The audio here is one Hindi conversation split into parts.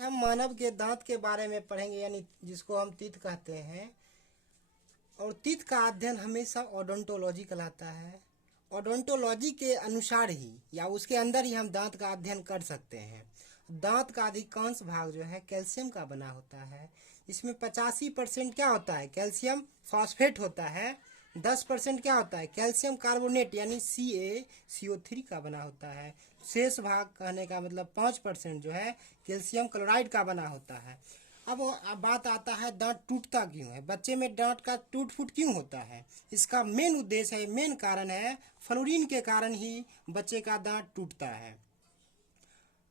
हम मानव के दांत के बारे में पढ़ेंगे, यानी जिसको हम तीत कहते हैं। और तीत का अध्ययन हमेशा ओडोंटोलॉजी कहलाता है। ओडोंटोलॉजी के अनुसार ही या उसके अंदर ही हम दांत का अध्ययन कर सकते हैं। दांत का अधिकांश भाग जो है कैल्शियम का बना होता है। इसमें 85% क्या होता है? कैल्शियम फॉस्फेट होता है। 10% क्या होता है? कैल्शियम कार्बोनेट यानी CaCO3 का बना होता है। शेष भाग कहने का मतलब 5% जो है कैल्शियम क्लोराइड का बना होता है। अब बात आता है दांत टूटता क्यों है, बच्चे में दांत का टूट फूट क्यों होता है। इसका मेन उद्देश्य है, मेन कारण है फ्लोरीन के कारण ही बच्चे का दांत टूटता है।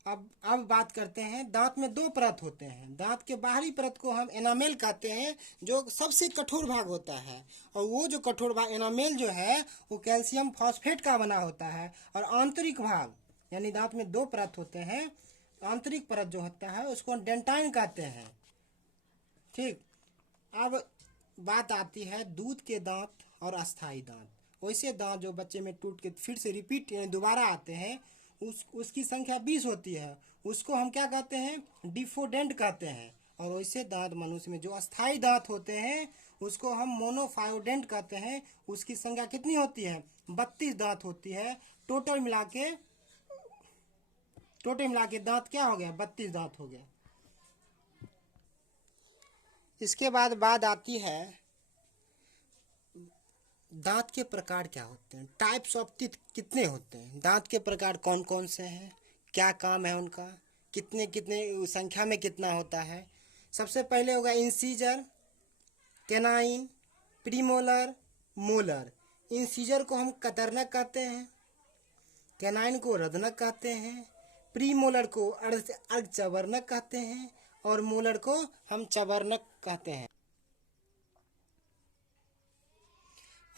अब बात करते हैं, दांत में दो परत होते हैं। दांत के बाहरी परत को हम एनामेल कहते हैं, जो सबसे कठोर भाग होता है। और वो जो कठोर भाग एनामेल जो है वो कैल्शियम फॉस्फेट का बना होता है। और आंतरिक भाग यानी दांत में दो परत होते हैं, आंतरिक परत जो होता है उसको डेंटाइन कहते हैं। ठीक। अब बात आती है दूध के दांत और अस्थाई दांत। वैसे दांत जो बच्चे में टूट के फिर से रिपीट यानी दोबारा आते हैं, उसकी संख्या 20 होती है। उसको हम क्या कहते हैं? डिफोडेंट कहते हैं। और वैसे दांत मनुष्य में जो अस्थाई दांत होते हैं उसको हम मोनोफायोडेंट कहते हैं। उसकी संख्या कितनी होती है? 32 दांत होती है। टोटल मिला के दांत क्या हो गया? 32 दांत हो गया। इसके बाद बात आती है दांत के प्रकार क्या होते हैं, टाइप्स ऑफ टीथ कितने होते हैं, दांत के प्रकार कौन कौन से हैं, क्या काम है उनका, कितने कितने संख्या में कितना होता है। सबसे पहले होगा incisor, canine, premolar, molar. Incisor को हम कतरनक कहते हैं, कैनाइन को रदनक कहते हैं, प्रीमोलर को अर्ध चबरनक कहते हैं और मोलर को हम चबरनक कहते हैं।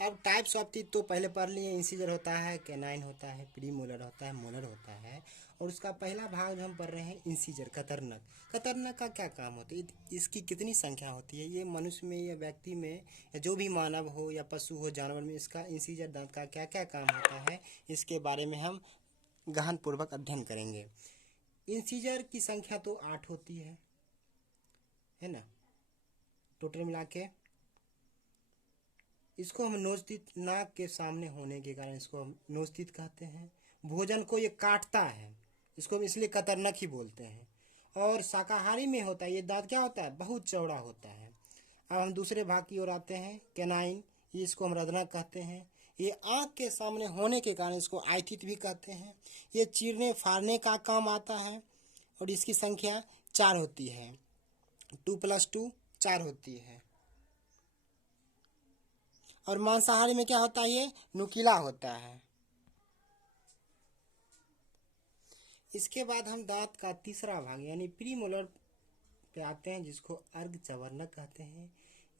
अब टाइप्स ऑफ टीथ तो पहले पढ़ लिए, इंसीजर होता है, कैनाइन होता है, प्री मोलर होता है, मोलर होता है। और उसका पहला भाग जो हम पढ़ रहे हैं इंसीजर, कतरनक। कतरनक का क्या काम होता है, इसकी कितनी संख्या होती है, ये मनुष्य में या व्यक्ति में या जो भी मानव हो या पशु हो जानवर में इसका इंसीजर दांत का क्या क्या काम होता है, इसके बारे में हम गहन पूर्वक अध्ययन करेंगे। इंसीजर की संख्या तो 8 होती है ना, टोटल मिला के। इसको हम नोजतीत, नाक के सामने होने के कारण इसको हम नोजतीत कहते हैं। भोजन को ये काटता है, इसको हम इसलिए कतरनक ही बोलते हैं। और शाकाहारी में होता है ये दांत क्या होता है? बहुत चौड़ा होता है। अब हम दूसरे भाग की ओर आते हैं, कैनाइन। ये इसको हम रदनक कहते हैं। ये आँख के सामने होने के कारण इसको आइथित भी कहते हैं। ये चीरने फाड़ने का काम आता है और इसकी संख्या 4 होती है। 2 + 2 4 होती है। और मांसाहारी में क्या होता है? ये नुकीला होता है। इसके बाद हम दांत का तीसरा भाग यानी प्रीमोलर पे आते हैं, जिसको अर्ध चबरनक कहते हैं।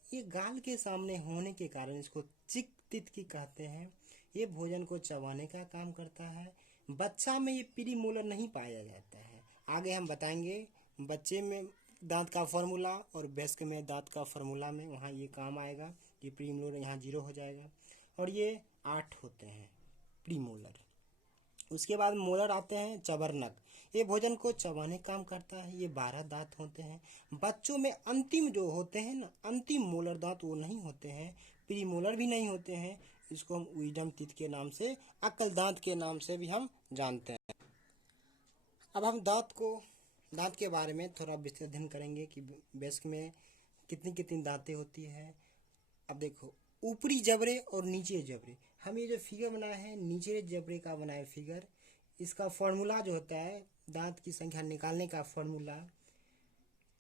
ये गाल के सामने होने के कारण इसको चिक तित की कहते हैं। ये भोजन को चबाने का काम करता है। बच्चा में ये प्रीमोलर नहीं पाया जाता है। आगे हम बताएंगे बच्चे में दांत का फार्मूला और वयस्क में दांत का फार्मूला में वहाँ ये काम आएगा। ये प्रीमोलर यहाँ 0 हो जाएगा। और ये 8 होते हैं प्रीमोलर। उसके बाद मोलर आते हैं, चबरनक। ये भोजन को चबाने काम करता है। ये 12 दांत होते हैं। बच्चों में अंतिम जो होते हैं ना, अंतिम मोलर दांत वो नहीं होते हैं, प्री मोलर भी नहीं होते हैं। इसको हम विजडम टीथ के नाम से, अक्ल दांत के नाम से भी हम जानते हैं। अब हम दांत के बारे में थोड़ा विस्तृत अध्ययन करेंगे कि वयस्क में कितनी कितनी दांतें होती है। अब देखो, ऊपरी जबड़े और नीचे जबड़े। हम ये जो फिगर बनाए हैं नीचे जबड़े का बनाए फिगर, इसका फॉर्मूला जो होता है दांत की संख्या निकालने का फॉर्मूला।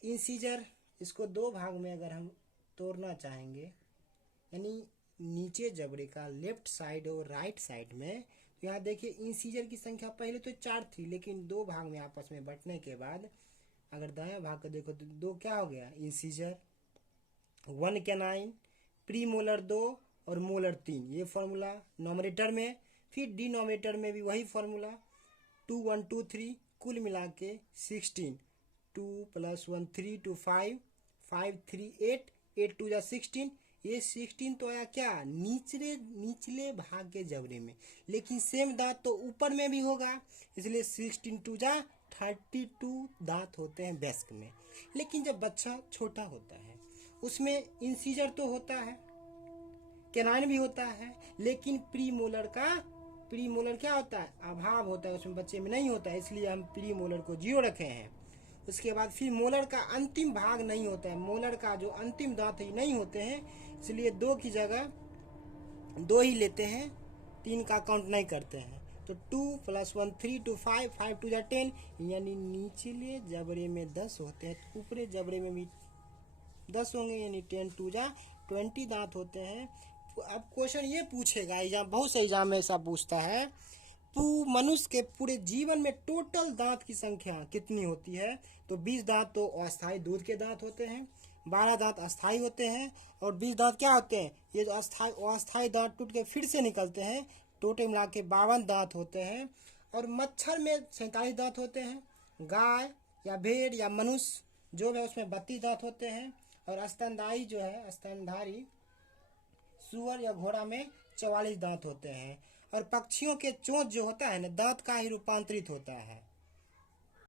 इंसीजर, इसको दो भाग में अगर हम तोड़ना चाहेंगे, यानी नीचे जबड़े का लेफ्ट साइड और राइट साइड में, तो यहाँ देखिए इंसीजर की संख्या पहले तो 4 थी, लेकिन दो भाग में आपस में बंटने के बाद अगर दायां भाग को देखो तो दो क्या हो गया? इंसीजर, 1 कैनाइन, प्रीमोलर 2 और मोलर 3। ये फॉर्मूला नॉमिनेटर में। फिर डिनोमिनेटर में भी वही फॉर्मूला, 2 1 2 3, कुल मिला के 16। 2 + 1 3 2 5, 5 3 8, 8 2 16। ये 16 तो आया क्या? निचले भाग के जबड़े में। लेकिन सेम दांत तो ऊपर में भी होगा, इसलिए 16 2 जा 32 दांत होते हैं वयस्क में। लेकिन जब बच्चा छोटा होता है उसमें इंसीजर तो होता है, कैनाइन भी होता है, लेकिन प्रीमोलर क्या होता है, अभाव होता है, उसमें बच्चे में नहीं होता है, इसलिए हम प्रीमोलर को 0 रखे हैं। उसके बाद फिर मोलर का अंतिम भाग नहीं होता है, मोलर का जो अंतिम दांत ही नहीं होते हैं, इसलिए 2 की जगह 2 ही लेते हैं, 3 का काउंट नहीं करते हैं। तो 2 + 1 3 2 5 5 2 10, यानी निचले जबड़े में 10 होते हैं, तो ऊपरे जबड़े में भी 10 होंगे, यानी 10 2 20 दांत होते हैं। अब क्वेश्चन ये पूछेगा, एग्जाम बहुत से एग्जाम में ऐसा पूछता है, मनुष्य के पूरे जीवन में टोटल दांत की संख्या कितनी होती है? तो 20 दांत तो अस्थायी दूध के दांत होते हैं, 12 दांत अस्थायी होते हैं, और 20 दांत क्या होते हैं, ये जो अस्थायी दांत टूट के फिर से निकलते हैं, टोटल मिला के 52 दांत होते हैं। और मच्छर में 47 दांत होते हैं, गाय या भेड़ या मनुष्य जो है उसमें 32 दांत होते हैं, और स्तनधारी जो है, स्तनधारी सुअर या घोड़ा में 44 दांत होते हैं। और पक्षियों के चोंच जो होता है ना, दांत का ही रूपांतरित होता है।